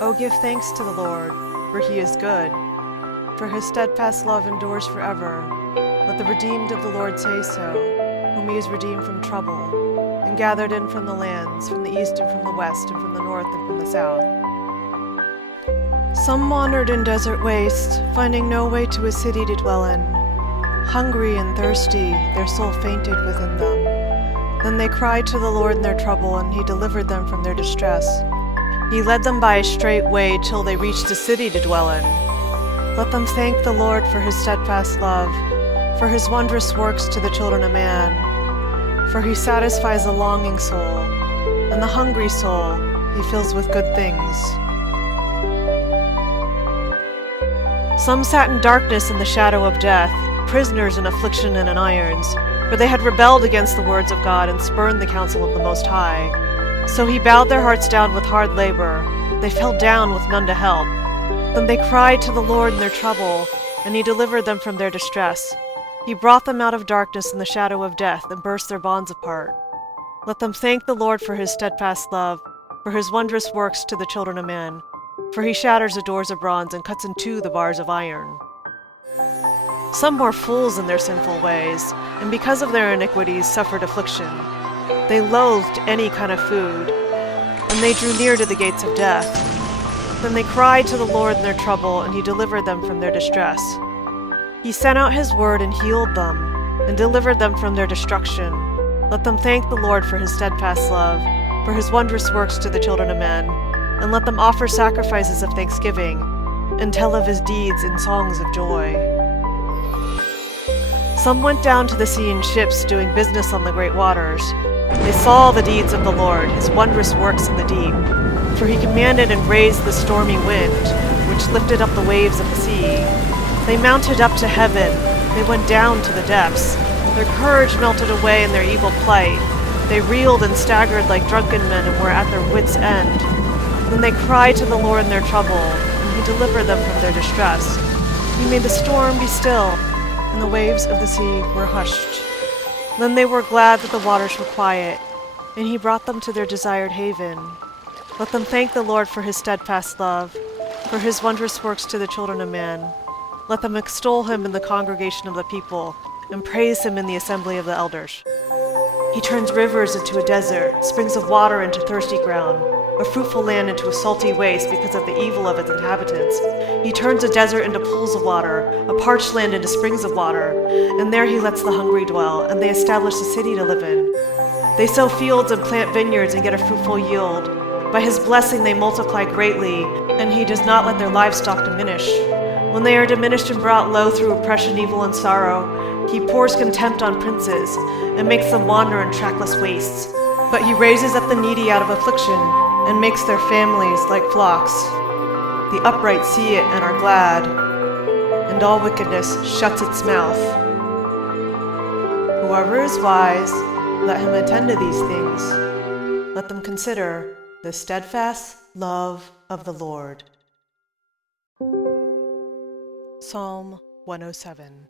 O give thanks to the Lord, for he is good, for his steadfast love endures forever. Let the redeemed of the Lord say so, whom he has redeemed from trouble, and gathered in from the lands, from the east and from the west, and from the north and from the south. Some wandered in desert wastes, finding no way to a city to dwell in. Hungry and thirsty, their soul fainted within them. Then they cried to the Lord in their trouble, and he delivered them from their distress. He led them by a straight way till they reached a city to dwell in. Let them thank the Lord for his steadfast love, for his wondrous works to the children of man. For he satisfies the longing soul, and the hungry soul he fills with good things. Some sat in darkness in the shadow of death, prisoners in affliction and in irons, for they had rebelled against the words of God and spurned the counsel of the Most High. So he bowed their hearts down with hard labor. They fell down with none to help. Then they cried to the Lord in their trouble, and he delivered them from their distress. He brought them out of darkness in the shadow of death and burst their bonds apart. Let them thank the Lord for his steadfast love, for his wondrous works to the children of man. For he shatters the doors of bronze and cuts in two the bars of iron. Some were fools in their sinful ways, and because of their iniquities suffered affliction. They loathed any kind of food, and they drew near to the gates of death. Then they cried to the Lord in their trouble, and he delivered them from their distress. He sent out his word and healed them, and delivered them from their destruction. Let them thank the Lord for his steadfast love, for his wondrous works to the children of men, and let them offer sacrifices of thanksgiving, and tell of his deeds in songs of joy. Some went down to the sea in ships, doing business on the great waters. They saw the deeds of the Lord, his wondrous works in the deep. For he commanded and raised the stormy wind, which lifted up the waves of the sea. They mounted up to heaven, they went down to the depths. Their courage melted away in their evil plight. They reeled and staggered like drunken men and were at their wits' end. Then they cried to the Lord in their trouble, and he delivered them from their distress. He made the storm be still, and the waves of the sea were hushed. Then they were glad that the waters were quiet, and he brought them to their desired haven. Let them thank the Lord for his steadfast love, for his wondrous works to the children of man. Let them extol him in the congregation of the people, and praise him in the assembly of the elders. He turns rivers into a desert, springs of water into thirsty ground, a fruitful land into a salty waste because of the evil of its inhabitants. He turns a desert into pools of water, a parched land into springs of water, and there he lets the hungry dwell, and they establish a city to live in. They sow fields and plant vineyards and get a fruitful yield. By his blessing they multiply greatly, and he does not let their livestock diminish. When they are diminished and brought low through oppression, evil, and sorrow, he pours contempt on princes, and makes them wander in trackless wastes. But he raises up the needy out of affliction, and makes their families like flocks. The upright see it and are glad, and all wickedness shuts its mouth. Whoever is wise, let him attend to these things. Let them consider the steadfast love of the Lord. Psalm 107.